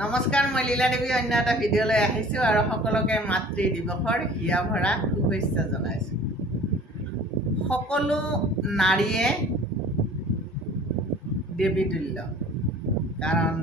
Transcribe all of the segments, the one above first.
নমস্কাৰ, মই লীলা দেৱী অন্য এটা ভিডিঅ'লৈ আহিছোঁ আৰু সকলোকে মাতৃ দিৱসৰ হিয়া ভৰা শুভেচ্ছা জনাইছোঁ। সকলো নাৰীয়ে দেৱীতুল্য, কাৰণ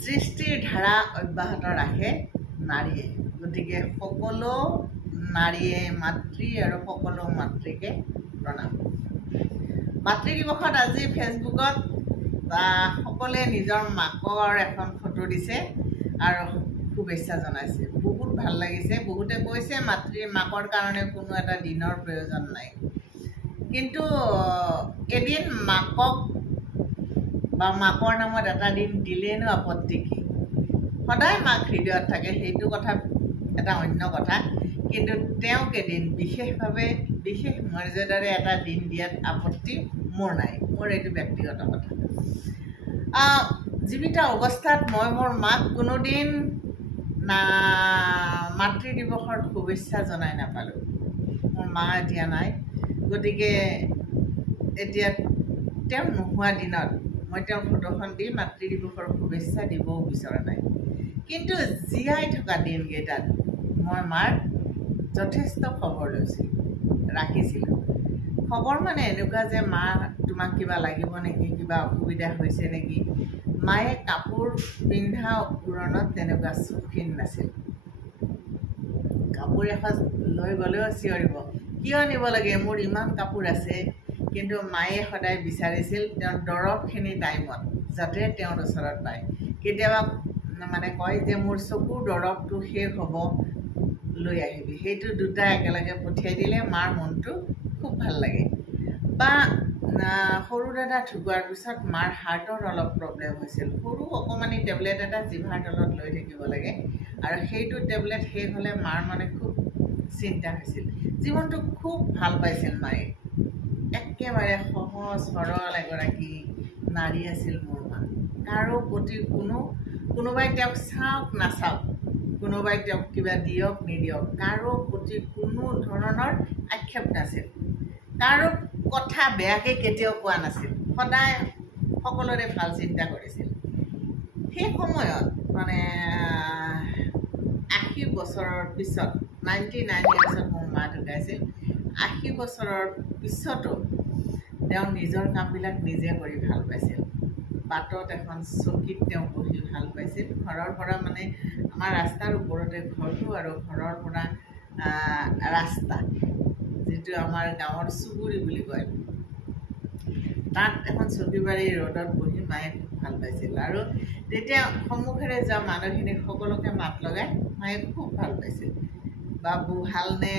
সৃষ্টিৰ ধাৰা অব্যাহত ৰাখে নাৰীয়ে। গতিকে সকলো নাৰীয়ে মাতৃ আৰু সকলো মাতৃকে প্ৰণাম। মাতৃ দিৱসত আজি ফেচবুকত সকলোৱে নিজৰ মাকৰ এখন ফটো দিছে আৰু শুভেচ্ছা জনাইছে। বহুত ভাল লাগিছে। বহুতে কৈছে মাকৰ কাৰণে কোনো এটা দিনৰ প্ৰয়োজন নাই, কিন্তু এদিন মাকক বা মাকৰ নামত এটা দিন দিলেনো আপত্তি কি? সদায় মাক হৃদয়ত থাকে, সেইটো কথা এটা অন্য কথা, কিন্তু তেওঁক এদিন বিশেষভাৱে বিশেষ মৰ্যাদাৰে এটা দিন দিয়াত আপত্তি মোৰ নাই। মোৰ এইটো ব্যক্তিগত কথা। জীৱিত অৱস্থাত মই মোৰ মাক কোনোদিন মাতৃ দিৱসৰ শুভেচ্ছা জনাই নাপালোঁ। মোৰ মা এতিয়া নাই, গতিকে এতিয়া তেওঁ নোহোৱা দিনত মই তেওঁৰ ফটোখন দি মাতৃ দিৱসৰ শুভেচ্ছা দিবও বিচৰা নাই। কিন্তু জীয়াই থকা দিনকেইটাত মই মাৰ যথেষ্ট খবৰ লৈছিলোঁ, ৰাখিছিলোঁ। খবৰ মানে এনেকুৱা যে মা তোমাক কিবা লাগিব নেকি, কিবা অসুবিধা হৈছে নেকি? মায়ে কাপোৰ পিন্ধা উৰণত তেনেকুৱা চৌখিন নাছিল। কাপোৰ এসাঁজ লৈ গ'লেও চিঞৰিব, কিয় নিব লাগে, মোৰ ইমান কাপোৰ আছে। কিন্তু মায়ে সদায় বিচাৰিছিল তেওঁৰ দৰৱখিনি টাইমত যাতে তেওঁৰ ওচৰত পায়। কেতিয়াবা মানে কয় যে মোৰ চকুৰ দৰৱটো শেষ হ'ব, লৈ আহিবি। সেইটো দুটা একেলগে পঠিয়াই দিলে মাৰ মনটো খুব ভাল লাগে। বা সৰু দাদা ঢুকোৱাৰ পিছত মাৰ হাৰ্টৰ অলপ প্ৰব্লেম হৈছিল। সৰু অকণমানি টেবলেট এটা জিভাৰ তলত লৈ থাকিব লাগে, আৰু সেইটো টেবলেট শেষ হ'লে মাৰ মানে খুব চিন্তা হৈছিল। জীৱনটো খুব ভাল পাইছিল মায়ে। একেবাৰে সহজ সৰল এগৰাকী নাৰী আছিল মোৰ মা। কাৰো প্ৰতি কোনোবাই তেওঁক চাওক নাচাওক, কোনোবাই তেওঁক কিবা দিয়ক নিদিয়ক, কাৰো প্ৰতি কোনো ধৰণৰ আক্ষেপ নাছিল। কাৰো কথা বেয়াকৈ কেতিয়াও কোৱা নাছিল। সদায় সকলোৰে ভাল চিন্তা কৰিছিল। সেই সময়ত মানে 80 বছৰৰ পিছত 99 ইয়াৰ্ছত মোৰ মা ঢুকাইছিল। 80 বছৰৰ পিছতো তেওঁ নিজৰ কামবিলাক নিজে কৰি ভাল পাইছিল। বাটত এখন চকীত তেওঁ বহি ভাল পাইছিল। ঘৰৰ পৰা মানে আমাৰ ৰাস্তাৰ ওপৰতে ঘৰটো, আৰু ঘৰৰ পৰা ৰাস্তা, যিটো আমাৰ গাঁৱৰ চুবুৰী বুলি কয়, তাত এখন চকীবাৰী ৰ'দত বহি মায়ে খুব ভাল পাইছিল। আৰু তেতিয়া সন্মুখেৰে যোৱা মানুহখিনিক সকলোকে মাত লগাই মায়ে খুব ভাল পাইছিল। বাবু ভালনে,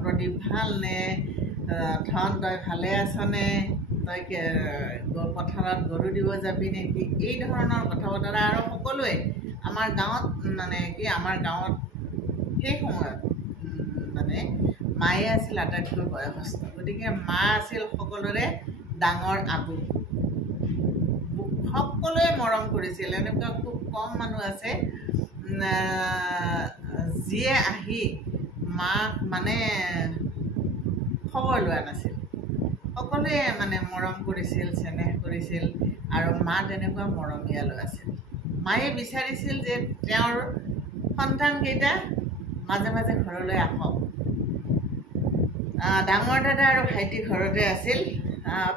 প্ৰদীপ ভালনে, ধন তই ভালে আছনে, তই পথাৰত গৰু দিব যাবি নেকি, এই ধৰণৰ কথা বতৰা। আৰু সকলোৱে আমাৰ গাঁৱত আমাৰ গাঁৱত সেই সময়ত মানে মায়ে আছিল আটাইতকৈ বয়সস্থ। গতিকে মা আছিল সকলোৰে ডাঙৰ আবু। সকলোৱে মৰম কৰিছিল। এনেকুৱা খুব কম মানুহ আছে যিয়ে আহি মাক মানে খবৰ লোৱা নাছিল। সকলোৱে মানে মৰম কৰিছিল, চেনেহ কৰিছিল, আৰু মা তেনেকুৱা মৰমীয়ালো আছিল। মায়ে বিচাৰিছিল যে তেওঁৰ সন্তানকেইটা মাজে মাজে ঘৰলৈ আহক। ডাঙৰ দাদা আৰু ভাইটি ঘৰতে আছিল।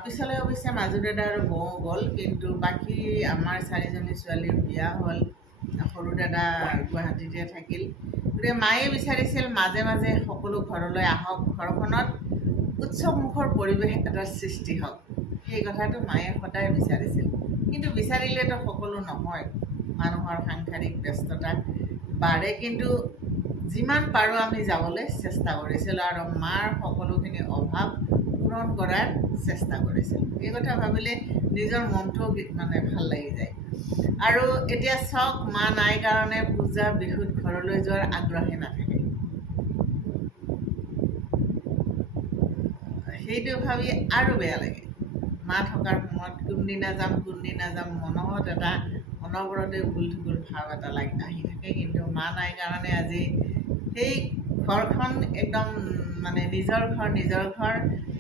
পিছলৈ অৱশ্যে মাজু দাদা আৰু বৌ গ'ল, কিন্তু বাকী আমাৰ 4জনী ছোৱালীৰ বিয়া হ'ল। সৰু দাদা গুৱাহাটীতে থাকিল। গতিকে মায়ে বিচাৰিছিল মাজে মাজে সকলো ঘৰলৈ আহক, ঘৰখনত উৎসৱমুখৰ পৰিৱেশ এটাৰ সৃষ্টি হওক। সেই কথাটো মায়ে সদায় বিচাৰিছিল। কিন্তু বিচাৰিলেতো সকলো নহয়, মানুহৰ সাংসাৰিক ব্যস্ততা বাঢ়ে। কিন্তু যিমান পাৰোঁ আমি যাবলৈ চেষ্টা কৰিছিলোঁ, আৰু মাৰ সকলোখিনি অভাৱ পূৰণ কৰাৰ চেষ্টা কৰিছিলোঁ। এই কথা ভাবিলে নিজৰ মনটোও মানে ভাল লাগি যায়। আৰু এতিয়া চাওক, মা নাই কাৰণে পূজা বিহুত ঘৰলৈ যোৱাৰ আগ্ৰহে নাথাকে। সেইটো ভাবি আৰু বেয়া লাগে। মা থকাৰ সময়ত কোনদিনা যাম মনত এটা অনবৰতে উগুল থুগুল ভাৱ এটা আহি থাকে। কিন্তু মা নাই কাৰণে আজি সেই ঘৰখন একদম মানে নিজৰ ঘৰ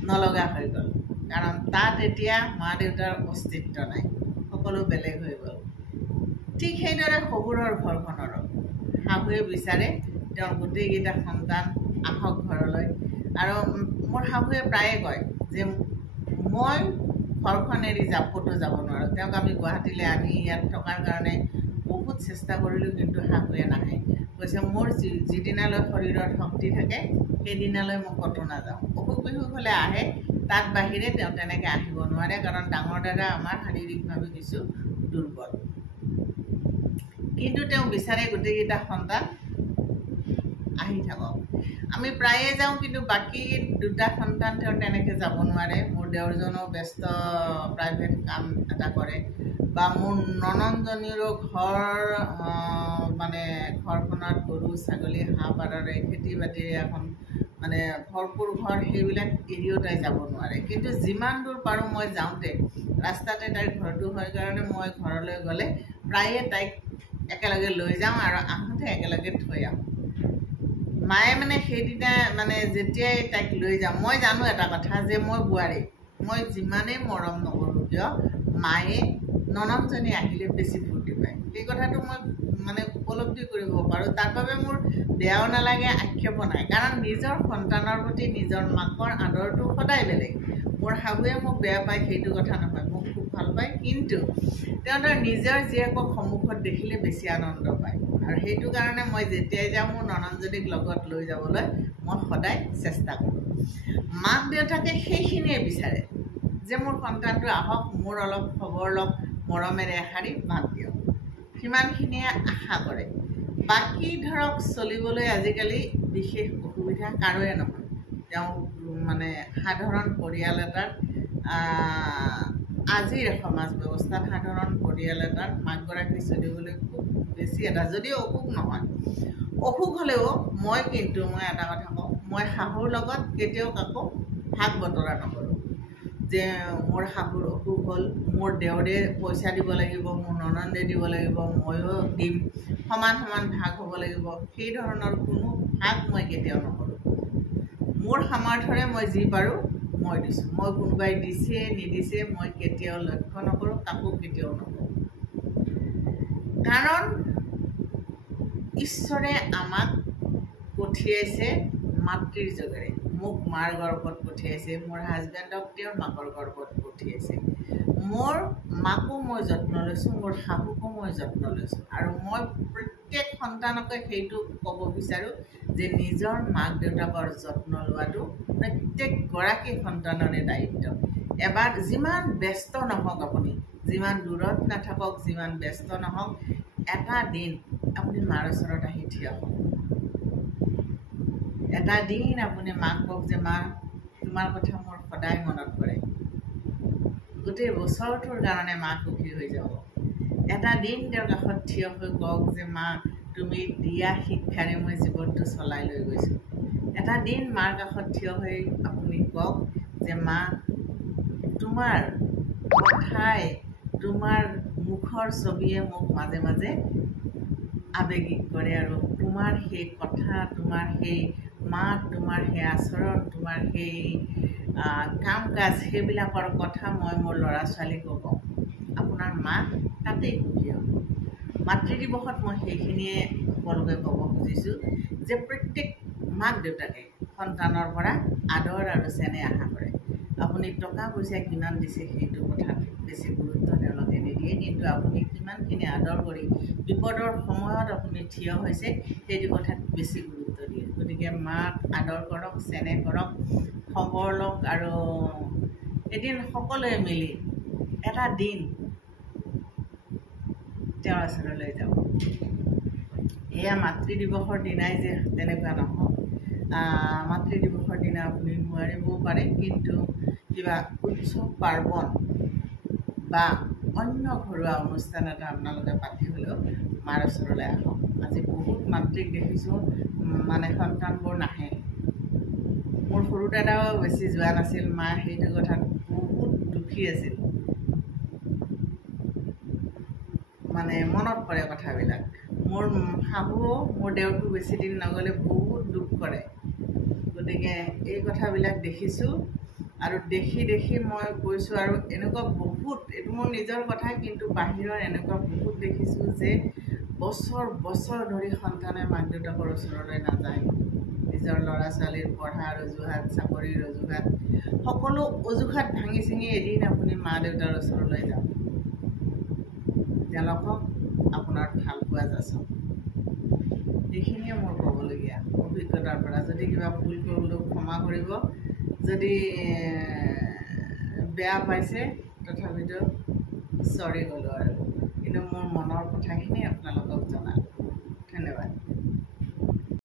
নলগা হৈ গ'ল। কাৰণ তাত এতিয়া মা দেউতাৰ অস্তিত্ব নাই, সকলো বেলেগ হৈ গ'ল। ঠিক সেইদৰে শহুৰৰ ঘৰখনৰো শাহুৱে বিচাৰে তেওঁৰ গোটেইকেইটা সন্তান আহক ঘৰলৈ। আৰু মোৰ শাহুৱে প্ৰায়ে কয় যে মই ঘৰখন এৰি ক'তো যাব নোৱাৰোঁ। তেওঁক আমি গুৱাহাটীলৈ আনি ইয়াত থকাৰ কাৰণে বহুত চেষ্টা কৰিলোঁ, কিন্তু শাহুৱে নাহে। কৈছে মোৰ যিদিনালৈ শৰীৰত শক্তি থাকে সেইদিনালৈ মই ক'তো নাযাওঁ। অসুখ বিসুখ হ'লে আহে, তাত বাহিৰে তেওঁ তেনেকৈ আহিব নোৱাৰে, কাৰণ ডাঙৰ দাদা আমাৰ শাৰীৰিকভাৱে কিছু দুৰ্বল। কিন্তু তেওঁ বিচাৰে গোটেইকেইটা সন্তান আহি থাকক। আমি প্ৰায়ে যাওঁ, কিন্তু বাকী দুটা সন্তান তেওঁ তেনেকৈ যাব নোৱাৰে। মোৰ দেওৰজনো ব্যস্ত প্ৰাইভেট কাম এটা কৰে, বা মোৰ ননন্দজনীৰো ঘৰখনত গৰু ছাগলী হাঁহ পাৰৰে খেতি বাতিৰে এখন ভৰপূৰ ঘৰ, সেইবিলাক এৰিও তাই যাব নোৱাৰে। কিন্তু যিমান দূৰ পাৰোঁ মই যাওঁতে ৰাস্তাতে তাইৰ ঘৰটো হয় কাৰণে মই ঘৰলৈ গ'লে প্ৰায়ে তাইক একেলগে লৈ যাওঁ আৰু আহোঁতে একেলগে থৈ আহোঁ। মায়ে সেইদিনা যেতিয়াই তাইক লৈ যাওঁ, মই জানো এটা কথা যে মই বোৱাৰী, মই যিমানেই মৰম নকৰোঁ কিয় মায়ে ননন্দজনী আহিলে বেছি ফূৰ্তি পায়। সেই কথাটো মই উপলব্ধি কৰিব পাৰোঁ। তাৰ বাবে মোৰ বেয়াও নালাগে, আক্ষেপো নাই, কাৰণ নিজৰ সন্তানৰ প্ৰতি নিজৰ মাকৰ আদৰটো সদায় বেলেগ। মোৰ শাহুৱে মোক বেয়া পায় সেইটো কথা নহয়, মোক খুব ভাল পায়, কিন্তু তেওঁ নিজৰ জীয়েকক সন্মুখত দেখিলে বেছি আনন্দ পায়। আৰু সেইটো কাৰণে মই যেতিয়াই যাওঁ মোৰ ননন্দজনীক লগত লৈ যাবলৈ মই সদায় চেষ্টা কৰোঁ। মাক দেউতাকে সেইখিনিয়ে বিচাৰে যে মোৰ সন্তানটো আহক, মোৰ অলপ খবৰ লওক, মৰমেৰে এষাৰি মাত দিয়ক, সিমানখিনিয়ে আশা কৰে। বাকী ধৰক চলিবলৈ আজিকালি বিশেষ অসুবিধা কাৰোৱে নহয়। তেওঁ সাধাৰণ পৰিয়াল এটাত আজিৰ সমাজ ব্যৱস্থাত সাধাৰণ পৰিয়াল এটাত মাকগৰাকী চলিবলৈ খুব বেছি এটা, যদিও অসুখ নহয়, অসুখ হ'লেও মই এটা কথা কওঁ, মই শাহুৰ লগত কেতিয়াও কাকো ভাগ বতৰা নকৰোঁ যে মোৰ শাহুৰ অসুখ হ'ল, মোৰ দেওৰে পইচা দিব লাগিব, মোৰ ননন্দে দিব লাগিব, ময়ো দিম, সমান সমান ভাগ হ'ব লাগিব, সেই ধৰণৰ কোনো ভাগ মই কেতিয়াও নকৰোঁ। মোৰ সামৰ্থৰে মই যি পাৰোঁ মই দিছোঁ। মই কোনোবাই দিছে নিদিছে মই কেতিয়াও লক্ষ্য নকৰোঁ, কাকো কেতিয়াও নকৰোঁ। কাৰণ ঈশ্বৰে আমাক পঠিয়াইছে মাতৃৰ যোগেৰে। মোক মাৰ গৰ্ভত পঠিয়াইছে, মোৰ হাজবেণ্ডক তেওঁৰ মাকৰ গৰ্ভত পঠিয়াইছে। মোৰ মাকো মই যত্ন লৈছোঁ, মোৰ শাহুকো মই যত্ন লৈছোঁ। আৰু মই প্ৰত্যেক সন্তানকে সেইটো ক'ব বিচাৰোঁ যে নিজৰ মাক দেউতাকৰ যত্ন লোৱাটো প্ৰত্যেকগৰাকী সন্তানৰে দায়িত্ব। এবাৰ যিমান ব্যস্ত নহওক, আপুনি যিমান দূৰত নাথাকক, যিমান ব্যস্ত নহওক, এটা দিন আপুনি মাৰ ওচৰত আহি থিয় হওক। এটা দিন আপুনি মাক কওক যে মা, তোমাৰ কথা মোৰ সদায় মনত পৰে। গোটেই বছৰটোৰ কাৰণে মা সুখী হৈ যাব। এটা দিন তেওঁৰ কাষত থিয় হৈ কওক যে মা, তুমি দিয়া শিক্ষাৰে মই জীৱনটো চলাই লৈ গৈছোঁ। এটা দিন মাৰ কাষত থিয় হৈ আপুনি কওক যে মা, তোমাৰ কথাই, তোমাৰ মুখৰ ছবিয়ে মোক মাজে মাজে আৱেগিক কৰে, আৰু তোমাৰ সেই কথা, তোমাৰ সেই মাত, তোমাৰ সেই আচৰণ, তোমাৰ সেই কাম কাজ, সেইবিলাকৰ কথা মই মোৰ ল'ৰা ছোৱালীকো কওঁ। আপোনাৰ মা তাতেই সুখী হ'ব। মাতৃ দিৱসত মই সেইখিনিয়ে সকলোকে ক'ব খুজিছোঁ যে প্ৰত্যেক মাক দেউতাকে সন্তানৰ পৰা আদৰ আৰু চেনেহ আশা কৰে। আপুনি টকা পইচা কিমান দিছে সেইটো কথাত বেছি গুৰুত্ব তেওঁলোকে নিদিয়ে, কিন্তু আপুনি কিমানখিনি আদৰ কৰি বিপদৰ সময়ত আপুনি থিয় হৈছে সেইটো কথাত বেছি গুৰুত্ব দিয়ে। গতিকে মাক আদৰ কৰক, চেনেহ কৰক, খবৰ লওক, আৰু এদিন সকলোৱে মিলি এটা দিন তেওঁৰ ওচৰলৈ যাওক। এয়া মাতৃ দিৱসৰ দিনাই যে তেনেকুৱা নহওক, মাতৃ দিৱসৰ দিনা আপুনি নোৱাৰিবও পাৰে, কিন্তু কিবা উৎসৱ পাৰ্বণ বা অন্য ঘৰুৱা অনুষ্ঠান এটা আপোনালোকে পাতি হ'লেও মাৰ ওচৰলৈ আহক। আজি বহুত মাতৃক দেখিছোঁ সন্তানবোৰ নাহে। মোৰ সৰু দাদাও বেছি যোৱা নাছিল, মা সেইটো কথাত বহুত দুখী আছিল। মনত পৰে কথাবিলাক। মোৰ শাহুও মোৰ দেউৰটো বেছি দিন নগ'লে বহুত দুখ কৰে। গতিকে এই কথাবিলাক দেখিছোঁ, আৰু দেখি দেখি মই গৈছোঁ আৰু এনেকুৱা বহুত এইটো মোৰ নিজৰ কথা কিন্তু বাহিৰৰ এনেকুৱা বহুত দেখিছোঁ যে বছৰ বছৰ ধৰি সন্তানে মাক দেউতাকৰ ওচৰলৈ নাযায় নিজৰ ল'ৰা ছোৱালীৰ পঢ়াৰ অজুহাত চাকৰিৰ অজুহাত সকলো অজুহাত ভাঙি চিঙি এদিন আপুনি মা দেউতাৰ ওচৰলৈ যাওক তেওঁলোকক আপোনাৰ ভাল পোৱা যাচক এইখিনিয়ে মোৰ ক'বলগীয়া অভিজ্ঞতাৰ পৰা যদি কিবা ভুল কৰিলেও ক্ষমা কৰিব যদি বেয়া পাইছে তথাপিতো চৰি ক'লোঁ আৰু কিন্তু মোৰ মনৰ কথাখিনি আপোনালোকক জনালোঁ ধন্যবাদ